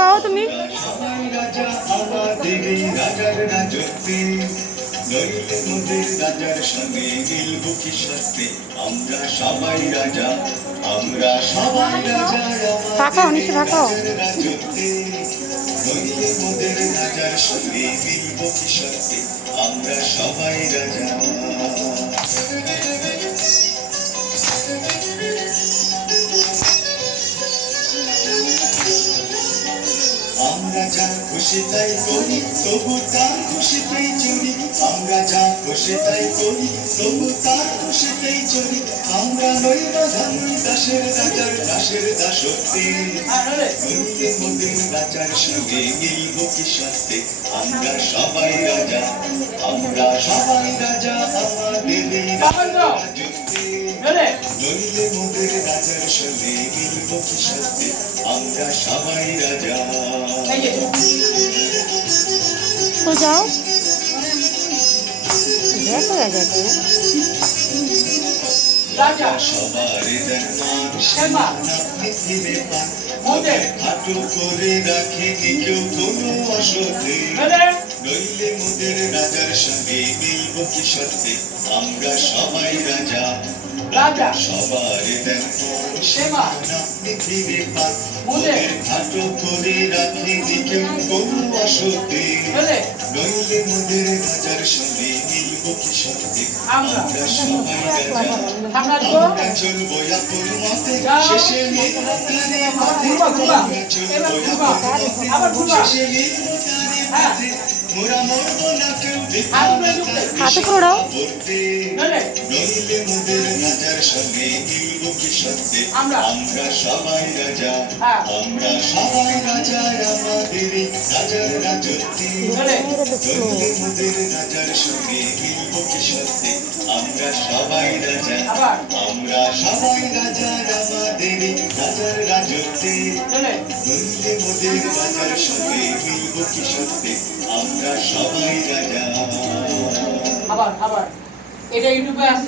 গাও তুমি। সবাই রাজা আমাদের রাজার রাজত্বে, নইলে মোদের রাজার সঙ্গে মিলব কি সত্যি? আমরা সবাই রাজা, আমরা সবাই রাজা ফাঁকাও আমাদের নিচে ফাঁকাও। রাজার রাজত্বে, নইলে মোদের রাজার সঙ্গে মিলব কি সত্যি? আমরা সবাই রাজা। আমরা যা খুশি তাই করি, তবু তার খুশিতেই চলি। আমরা যা খুশি তাই করি, তবু তার খুশিতেই চলি। আমরা নই রাজা, নই দাসের রাজার দাসের দাসত্বে, নইলে মোদের রাজার সঙ্গে মিলব কি সত্যি? আমরা সবাই রাজা, আমরা সবাই রাজা আমাদের রাজার রাজত্বে, নইলে মোদের রাজার সঙ্গে মিলব কি সত্যি? আমরা সবাই রাজা। তো যাও দেখো যাচ্ছে রাজা সবার সম্মান পৃথিবী পান, মোদের খাটো করে রাখেনি কেউ কোনো অসতে, নইলে মোদের রাজার সঙ্গে মিলব কি সত্যি? আমরা সবাই রাজা, রাজা সবার সম্মান পৃথিবী পান, মোদের খাটো করে রাখেনি কেউ কোনো অসতে, নইলে মোদের রাজার সঙ্গে মিলব কি সত্যি? আমরা সবাই রাজা, আমরা চলবো আপন মতে, শেষে মিলব তারে মাঝে, আমরা চলবো আপন মতে, শেষে মিলব তারে মাঝে, মোরা মরবো না কেউ হাতে করে দাও। নইলে মোদের রাজার সঙ্গে মিলব কি সত্যি? আমরা সবাই রাজা, আমরা সবাই রাজা আমাদের রাজার রাজত্বে, নইলে মোদের রাজার সঙ্গে মিলব কি সত্যি? আমরা সবাই রাজা, আমরা সবাই রাজা আমাদের রাজার রাজত্বে, নইলে মোদের রাজার সঙ্গে মিলব কি সত্যি? আমরা সবাই রাজা। আবার এটা ইউটিউবে আছে।